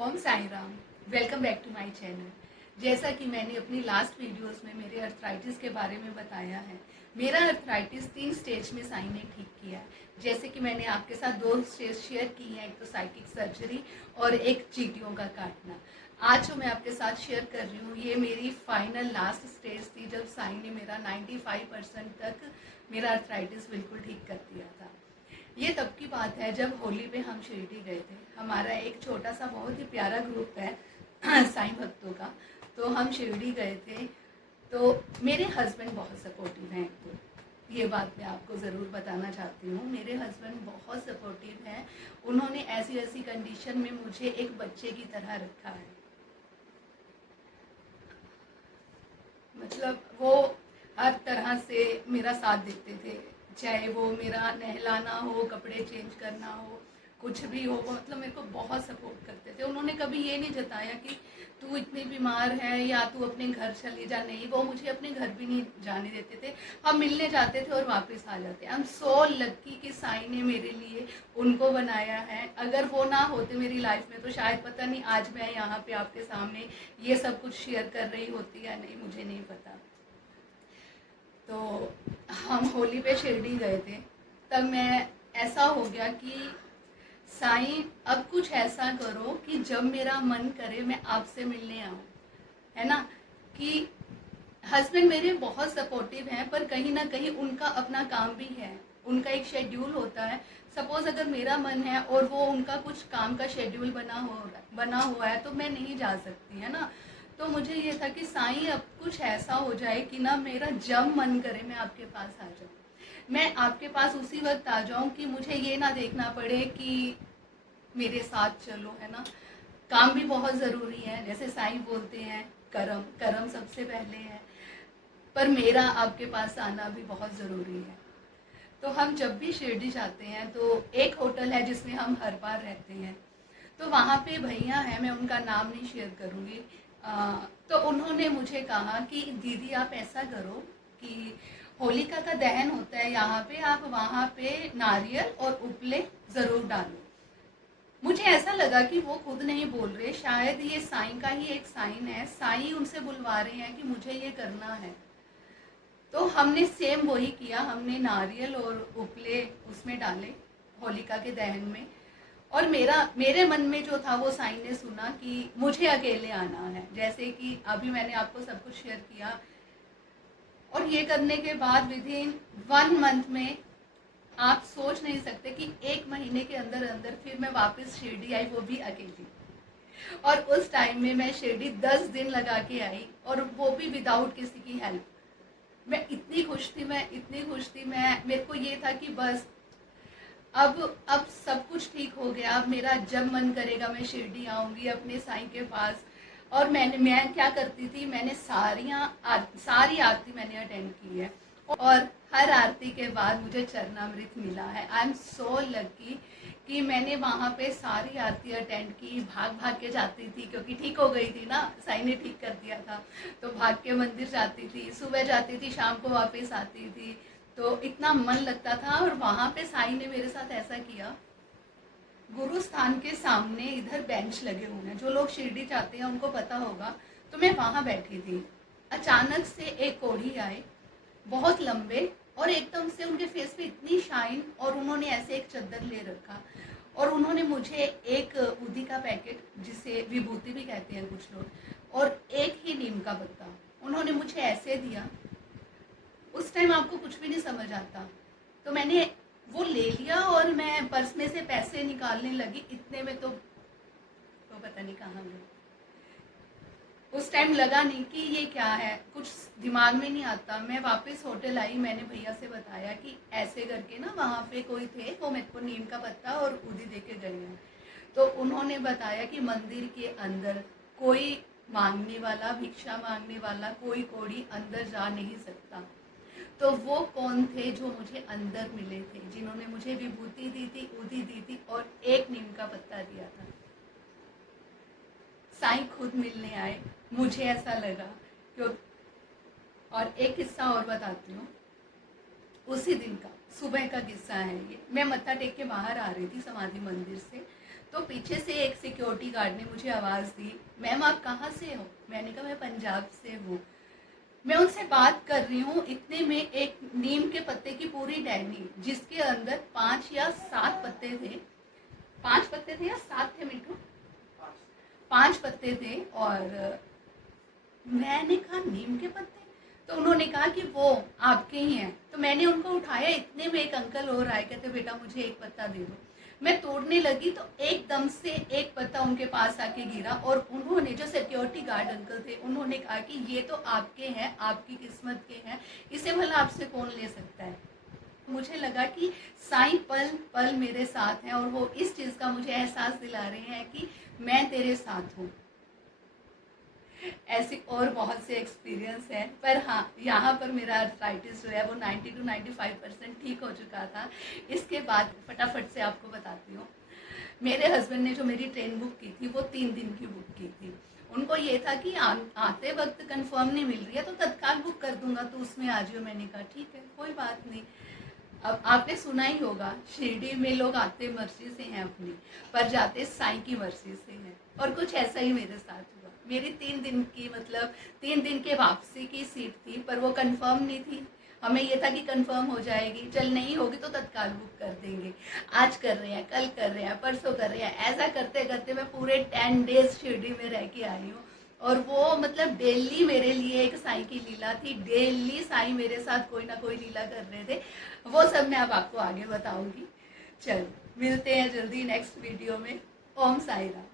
Om Sai Ram. Welcome back to my channel. जैसा कि मैंने अपनी लास्ट वीडियोस में मेरे अर्थराइटिस के बारे में बताया है, मेरा अर्थराइटिस 3 स्टेज में साई ने ठीक किया है। जैसे कि मैंने आपके साथ 2 स्टेज शेयर की हैं, एक तो साइकिक सर्जरी और एक चींटियों का काटना। आज जो मैं आपके साथ शेयर कर रही हूँ, ये मेरी फाइनल लास्ट स्टेज थी जब साई ने मेरा 95% तक मेरा अर्थराइटिस बिल्कुल ठीक कर दिया था। ये तब की बात है जब होली पे हम शिरडी गए थे। हमारा एक छोटा सा बहुत ही प्यारा ग्रुप है साईं भक्तों का। तो हम शिरडी गए थे। तो मेरे हस्बैंड बहुत सपोर्टिव हैं। तो ये बात मैं आपको ज़रूर बताना चाहती हूँ, मेरे हस्बैंड बहुत सपोर्टिव हैं। उन्होंने ऐसी ऐसी कंडीशन में मुझे एक बच्चे की तरह रखा है। मतलब वो हर तरह से मेरा साथ देते थे, चाहे वो मेरा नहलाना हो, कपड़े चेंज करना हो, कुछ भी हो, वो मतलब मेरे को बहुत सपोर्ट करते थे। उन्होंने कभी ये नहीं जताया कि तू इतनी बीमार है या तू अपने घर चली जा। नहीं, वो मुझे अपने घर भी नहीं जाने देते थे। हम मिलने जाते थे और वापस आ जाते। आई एम सो लकी कि साई ने मेरे लिए उनको बनाया है। अगर वो ना होते मेरी लाइफ में तो शायद पता नहीं आज मैं यहाँ पे आपके सामने ये सब कुछ शेयर कर रही होती या नहीं, मुझे नहीं पता। तो हम होली पे शिरडी गए थे। तब मैं ऐसा हो गया कि साईं अब कुछ ऐसा करो कि जब मेरा मन करे मैं आपसे मिलने आऊँ, है ना। कि हस्बैंड मेरे बहुत सपोर्टिव हैं, पर कहीं ना कहीं उनका अपना काम भी है, उनका एक शेड्यूल होता है। सपोज अगर मेरा मन है और वो उनका कुछ काम का शेड्यूल बना हुआ है तो मैं नहीं जा सकती, है ना। तो मुझे ये था कि साईं अब कुछ ऐसा हो जाए कि ना मेरा जब मन करे मैं आपके पास आ जाऊँ, मैं आपके पास उसी वक्त आ जाऊँ, कि मुझे ये ना देखना पड़े कि मेरे साथ चलो, है ना। काम भी बहुत ज़रूरी है, जैसे साईं बोलते हैं कर्म कर्म सबसे पहले है, पर मेरा आपके पास आना भी बहुत ज़रूरी है। तो हम जब भी शिरडी जाते हैं तो एक होटल है जिसमें हम हर बार रहते हैं। तो वहाँ पे भैया हैं, मैं उनका नाम नहीं शेयर करूँगी। तो उन्होंने मुझे कहा कि दीदी आप ऐसा करो कि होलिका का दहन होता है यहाँ पे, आप वहाँ पे नारियल और उपले ज़रूर डालो। मुझे ऐसा लगा कि वो खुद नहीं बोल रहे, शायद ये साईं का ही एक साइन है, साईं उनसे बुलवा रहे हैं कि मुझे ये करना है। तो हमने सेम वही किया, हमने नारियल और उपले उसमें डाले होलिका के दहन में। और मेरे मन में जो था वो साईं ने सुना कि मुझे अकेले आना है, जैसे कि अभी मैंने आपको सब कुछ शेयर किया। और ये करने के बाद विद इन 1 मंथ में आप सोच नहीं सकते कि 1 महीने के अंदर अंदर फिर मैं वापस शिरडी आई, वो भी अकेली। और उस टाइम में मैं शिरडी 10 दिन लगा के आई, और वो भी विदाउट किसी की हेल्प। मैं इतनी खुश थी, मैं इतनी खुश थी, मेरे को ये था कि बस अब सब कुछ ठीक हो गया। अब मेरा जब मन करेगा मैं शिरडी आऊँगी अपने साईं के पास। और मैं क्या करती थी, मैंने सारी आरती मैंने अटेंड की है, और हर आरती के बाद मुझे चरणामृत मिला है। आई एम सो लकी कि मैंने वहाँ पे सारी आरती अटेंड की। भाग भाग के जाती थी क्योंकि ठीक हो गई थी ना, साईं ने ठीक कर दिया था। तो भाग के मंदिर जाती थी, सुबह जाती थी, शाम को वापस आती थी। तो इतना मन लगता था। और वहाँ पे साईं ने मेरे साथ ऐसा किया, गुरु स्थान के सामने इधर बेंच लगे हुए हैं, जो लोग शिरडी जाते हैं उनको पता होगा। तो मैं वहाँ बैठी थी, अचानक से एक कोढ़ी आए, बहुत लंबे, और एकदम से उनके फेस पे इतनी शाइन, और उन्होंने ऐसे एक चद्दर ले रखा, और उन्होंने मुझे एक ऊदी का पैकेट, जिसे विभूति भी कहते हैं कुछ लोग, और एक ही नीम का पत्ता उन्होंने मुझे ऐसे दिया। उस टाइम आपको कुछ भी नहीं समझ आता, तो मैंने वो ले लिया और मैं पर्स में से पैसे निकालने लगी। इतने में तो पता नहीं कहाँ गए। उस टाइम लगा नहीं कि ये क्या है, कुछ दिमाग में नहीं आता। मैं वापस होटल आई, मैंने भैया से बताया कि ऐसे करके ना वहाँ पे कोई थे, वो मेरे को नीम का पत्ता और ऊदी दे के गए हैं। तो उन्होंने बताया कि मंदिर के अंदर कोई मांगने वाला, भिक्षा मांगने वाला, कोई कोढ़ी अंदर जा नहीं सकता। तो वो कौन थे जो मुझे अंदर मिले थे, जिन्होंने मुझे विभूति दी थी, ऊदी दी थी, और एक नीम का पत्ता दिया था। साईं खुद मिलने आए, मुझे ऐसा लगा क्यों। और एक किस्सा और बताती हूँ, उसी दिन का सुबह का किस्सा है ये। मैं मत्था टेक के बाहर आ रही थी समाधि मंदिर से, तो पीछे से एक सिक्योरिटी गार्ड ने मुझे आवाज़ दी, मैम आप कहाँ से हो? मैंने कहा मैं पंजाब से हूँ। मैं उनसे बात कर रही हूँ, इतने में एक नीम के पत्ते की पूरी टहनी जिसके अंदर 5 या 7 पत्ते थे, 5 पत्ते थे या 7 थे मिट्टू? 5 पत्ते थे। और मैंने कहा नीम के पत्ते? तो उन्होंने कहा कि वो आपके ही हैं। तो मैंने उनको उठाया, इतने में एक अंकल और आए, कहते बेटा मुझे एक पत्ता दे दो। मैं तोड़ने लगी तो एकदम से एक पत्ता उनके पास आके गिरा और उन्होंने, जो सिक्योरिटी गार्ड अंकल थे, उन्होंने कहा कि ये तो आपके हैं, आपकी किस्मत के हैं, इसे भला आपसे कौन ले सकता है। मुझे लगा कि साईं पल पल मेरे साथ हैं और वो इस चीज़ का मुझे एहसास दिला रहे हैं कि मैं तेरे साथ हूँ। ऐसे और बहुत से एक्सपीरियंस हैं, पर हाँ, यहाँ पर मेरा आर्थराइटिस जो है वो 90 to 95% ठीक हो चुका था। इसके बाद फटाफट से आपको बताती हूँ, मेरे हस्बैंड ने जो मेरी ट्रेन बुक की थी वो 3 दिन की बुक की थी। उनको ये था कि आते वक्त कंफर्म नहीं मिल रही है तो तत्काल बुक कर दूंगा, तो उसमें आ जाओ। मैंने कहा ठीक है, कोई बात नहीं। अब आपने सुना ही होगा, शिरडी में लोग आते मर्जी से हैं अपनी, पर जाते साईं की मर्जी से हैं। और कुछ ऐसा ही मेरे साथ हुआ। मेरी 3 दिन की, मतलब 3 दिन के वापसी की सीट थी, पर वो कंफर्म नहीं थी। हमें ये था कि कंफर्म हो जाएगी, चल नहीं होगी तो तत्काल बुक कर देंगे। आज कर रहे हैं, कल कर रहे हैं, परसों कर रहे हैं, ऐसा करते करते मैं पूरे 10 डेज शिरडी में रह के आई हूँ। और वो मतलब डेली मेरे लिए एक साईं की लीला थी। डेली साईं मेरे साथ कोई ना कोई लीला कर रहे थे। वो सब मैं अब आपको आगे बताऊंगी। चलो मिलते हैं जल्दी नेक्स्ट वीडियो में। ओम साई राम।